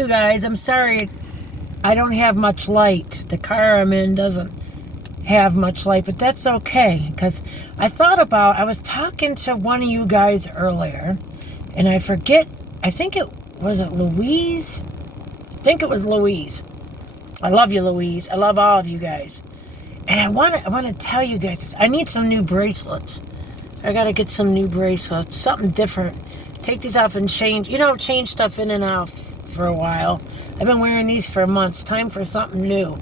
You guys, I'm sorry I don't have much light. The car I'm in doesn't have much light, but that's okay because I was talking to one of you guys earlier and I forget, was it Louise? I think it was Louise. I love you, Louise. I love all of you guys. And I want to tell you guys this. I need some new bracelets. I got to get some new bracelets, something different. Take these off and change stuff in and out for a while. I've been wearing these for months. Time for something new.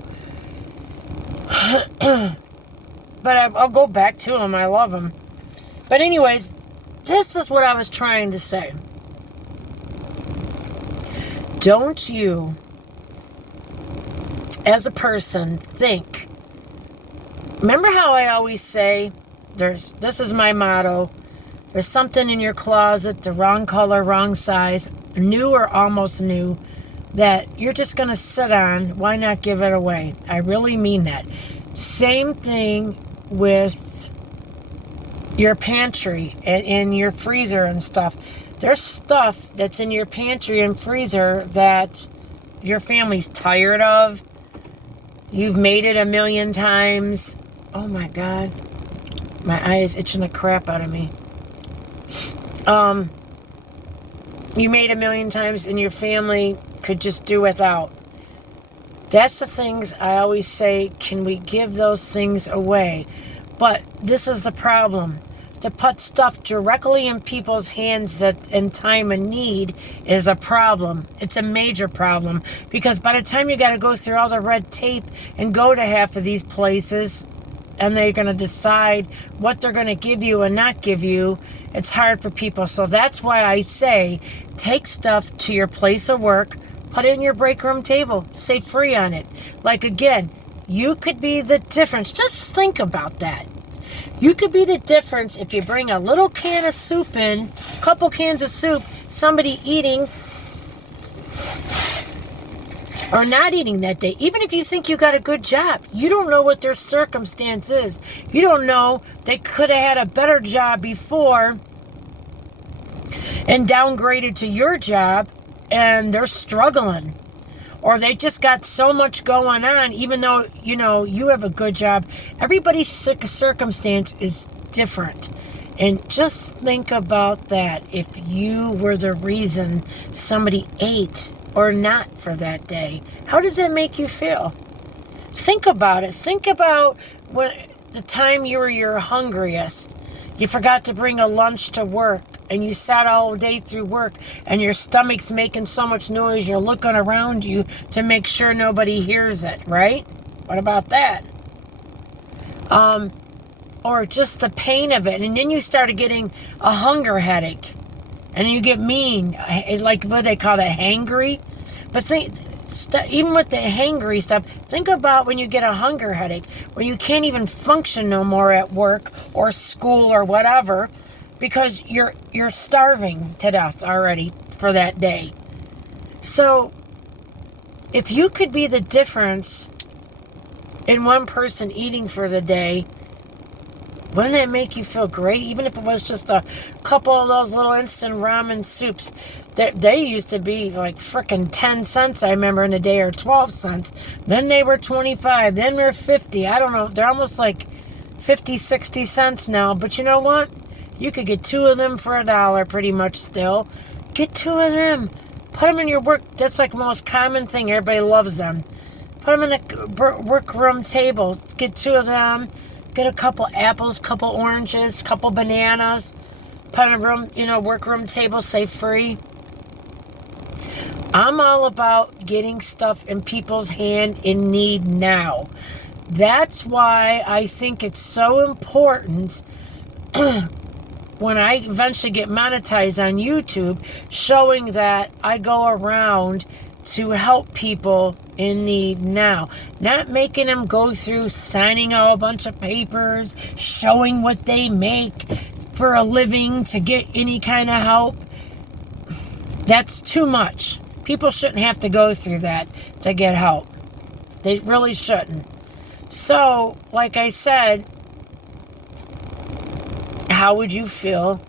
But I'll go back to them. I love them. But anyways, this is what I was trying to say. Don't you, as a person, think. Remember how I always say, this is my motto, there's something in your closet, the wrong color, wrong size, new or almost new, that you're just going to sit on. Why not give it away? I really mean that. Same thing with your pantry and in your freezer and stuff. There's stuff that's in your pantry and freezer that your family's tired of. You've made it a million times. Oh my God. My eye is itching the crap out of me. You made a million times and your family could just do without. That's the things I always say, can we give those things away? But this is the problem. To put stuff directly in people's hands that in time of need is a problem. It's a major problem. Because by the time you got to go through all the red tape and go to half of these places, and they're going to decide what they're going to give you and not give you, it's hard for people. So that's why I say, take stuff to your place of work, put it in your break room table, say free on it. Like again, you could be the difference. Just think about that. You could be the difference if you bring a little can of soup in, a couple cans of soup, somebody eating or not eating that day. Even if you think you got a good job, you don't know what their circumstance is. You don't know, they could have had a better job before and downgraded to your job and they're struggling. Or they just got so much going on, even though, you have a good job. Everybody's circumstance is different. And just think about that. If you were the reason somebody ate or not for that day, how does that make you feel? Think about it. Think about when the time you were your hungriest. You forgot to bring a lunch to work and you sat all day through work and your stomach's making so much noise, you're looking around you to make sure nobody hears it, right? What about that? Or just the pain of it. And then you started getting a hunger headache. And you get mean. It's like what they call it, hangry. But even with the hangry stuff, think about when you get a hunger headache, when you can't even function no more at work or school or whatever, because you're starving to death already for that day. So if you could be the difference in one person eating for the day, wouldn't that make you feel great? Even if it was just a couple of those little instant ramen soups. They used to be like frickin' 10 cents, I remember, in a day, or 12 cents. Then they were 25. Then they're 50. I don't know. They're almost like 50, 60 cents now. But you know what? You could get two of them for $1 pretty much still. Get two of them. Put them in your work. That's like the most common thing. Everybody loves them. Put them in a workroom table. Get two of them. Get a couple apples, couple oranges, couple bananas. Put in a room, workroom table, say free. I'm all about getting stuff in people's hand in need now. That's why I think it's so important when I eventually get monetized on YouTube, showing that I go around to help people in need now. Not making them go through signing a bunch of papers, showing what they make for a living to get any kind of help. That's too much. People shouldn't have to go through that to get help. They really shouldn't. So, like I said, how would you feel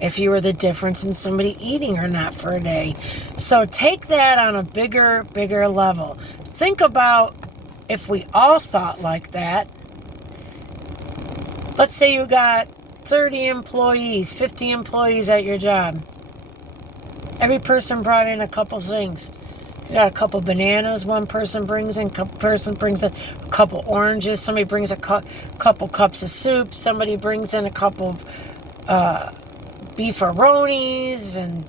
if you were the difference in somebody eating or not for a day. So take that on a bigger level. Think about if we all thought like that. Let's say you got 30 employees, 50 employees at your job. Every person brought in a couple things. You got a couple bananas one person brings in, person brings in a couple oranges, somebody brings a couple cups of soup, somebody brings in a couple beefaronis, and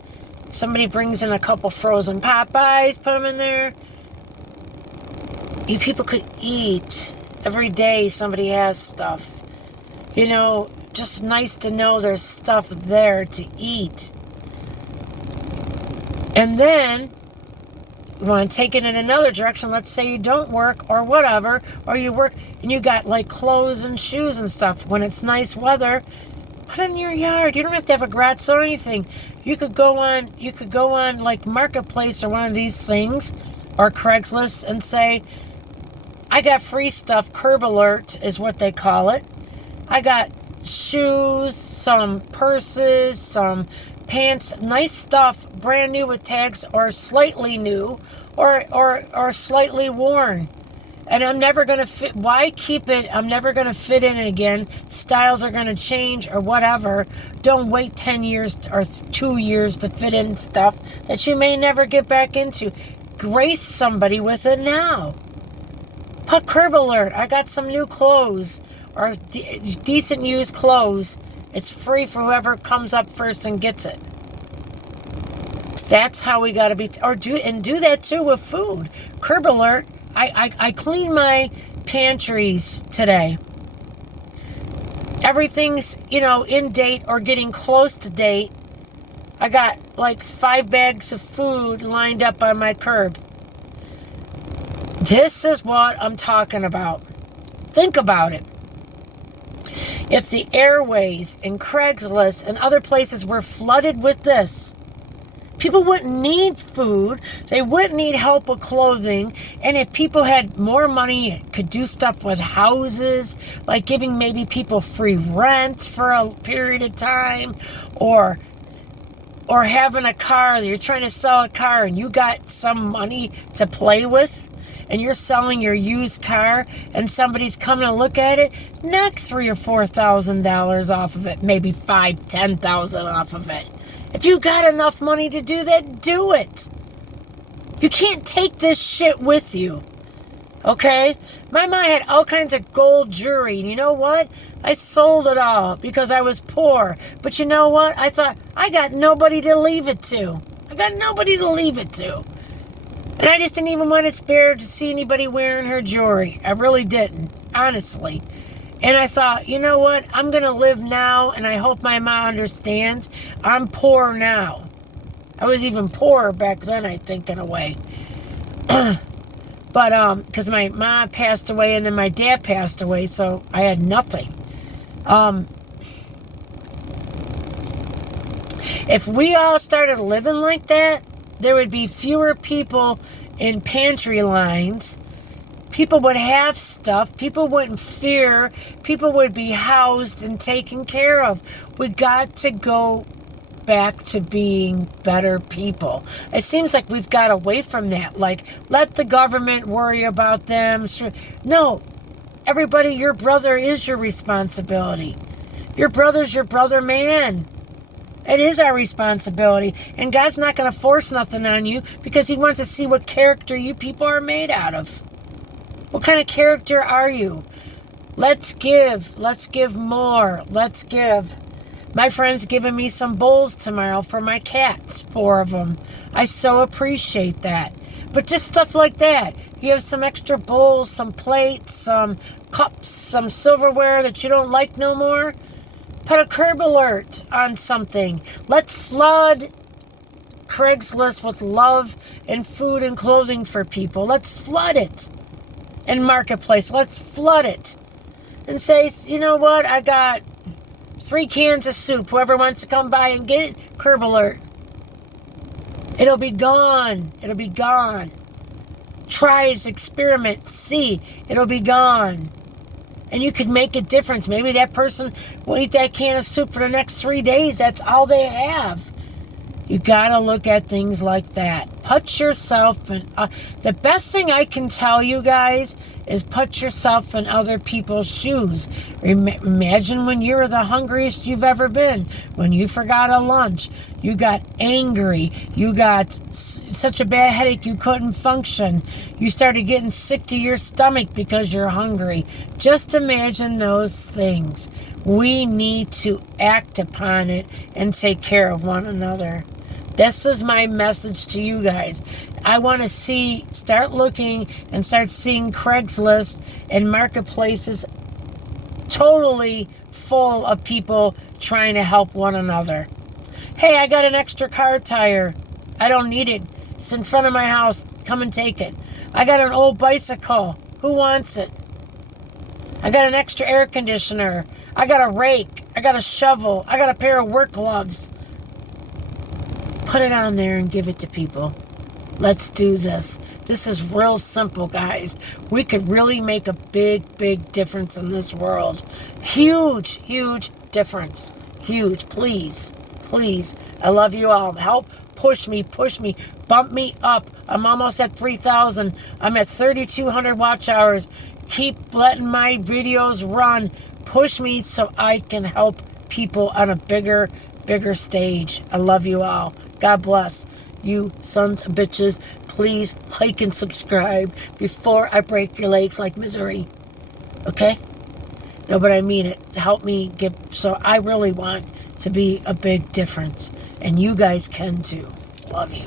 somebody brings in a couple frozen Popeyes, put them in there. You people could eat. Every day somebody has stuff. You know, just nice to know there's stuff there to eat. And then, you want to take it in another direction. Let's say you don't work or whatever, or you work and you got like clothes and shoes and stuff. When it's nice weather, put it in your yard. You don't have to have a garage or anything. You could go on like Marketplace or one of these things, or Craigslist, and say, I got free stuff. Curb Alert is what they call it. I got shoes, some purses, some pants, nice stuff, brand new with tags, or slightly new, or slightly worn. And I'm never going to fit. Why keep it? I'm never going to fit in it again. Styles are going to change or whatever. Don't wait 10 years or 2 years to fit in stuff that you may never get back into. Grace somebody with it now. Put Curb Alert. I got some new clothes, or decent used clothes. It's free for whoever comes up first and gets it. That's how we got to be. Do that too with food. Curb Alert. I cleaned my pantries today. Everything's, in date or getting close to date. I got like 5 bags of food lined up on my curb. This is what I'm talking about. Think about it. If the airways and Craigslist and other places were flooded with this, people wouldn't need food. They wouldn't need help with clothing. And if people had more money, could do stuff with houses, like giving maybe people free rent for a period of time, or having a car. You're trying to sell a car and you got some money to play with, and you're selling your used car, and somebody's coming to look at it, knock $3,000 or $4,000 off of it, maybe $5,000, $10,000 off of it. If you got enough money to do that, do it. You can't take this shit with you. Okay? My mom had all kinds of gold jewelry, and you know what? I sold it all because I was poor. But you know what? I thought, I got nobody to leave it to. And I just didn't even want to spare to see anybody wearing her jewelry. I really didn't, honestly. And I thought, you know what? I'm going to live now, and I hope my mom understands. I'm poor now. I was even poorer back then, I think, in a way. But, because my mom passed away, and then my dad passed away, so I had nothing. If we all started living like that, there would be fewer people in pantry lines. People would have stuff. People wouldn't fear. People would be housed and taken care of. We got to go back to being better people. It seems like we've got away from that. Like, let the government worry about them. No. Everybody, your brother is your responsibility. Your brother's your brother, man. It is our responsibility. And God's not going to force nothing on you because he wants to see what character you people are made out of. What kind of character are you? Let's give. Let's give more. Let's give. My friend's giving me some bowls tomorrow for my cats, 4 of them. I so appreciate that. But just stuff like that. You have some extra bowls, some plates, some cups, some silverware that you don't like no more. Put a Curb Alert on something. Let's flood Craigslist with love and food and clothing for people. Let's flood it. And Marketplace, let's flood it. And say, you know what? I got 3 cans of soup. Whoever wants to come by and get it, Curb Alert. It'll be gone. It'll be gone. Try it, experiment, see. It'll be gone. And you could make a difference. Maybe that person will eat that can of soup for the next 3 days. That's all they have. You got to look at things like that. Put yourself in... the best thing I can tell you guys is put yourself in other people's shoes. Imagine when you were the hungriest you've ever been. When you forgot a lunch. You got angry. You got such a bad headache you couldn't function. You started getting sick to your stomach because you're hungry. Just imagine those things. We need to act upon it and take care of one another. This is my message to you guys. I want to start looking and start seeing Craigslist and marketplaces totally full of people trying to help one another. Hey, I got an extra car tire. I don't need it. It's in front of my house. Come and take it. I got an old bicycle. Who wants it? I got an extra air conditioner. I got a rake. I got a shovel. I got a pair of work gloves. Put it on there and give it to people. Let's do this. This is real simple, guys. We could really make a big, big difference in this world. Huge, huge difference. Huge. Please, please. I love you all. Help push me. Bump me up. I'm almost at 3,000. I'm at 3,200 watch hours. Keep letting my videos run. Push me so I can help people on a bigger stage. I love you all. God bless. You sons of bitches, please like and subscribe before I break your legs like Misery. Okay? No, but I mean it. To help me so I really want to be a big difference. And you guys can too. Love you.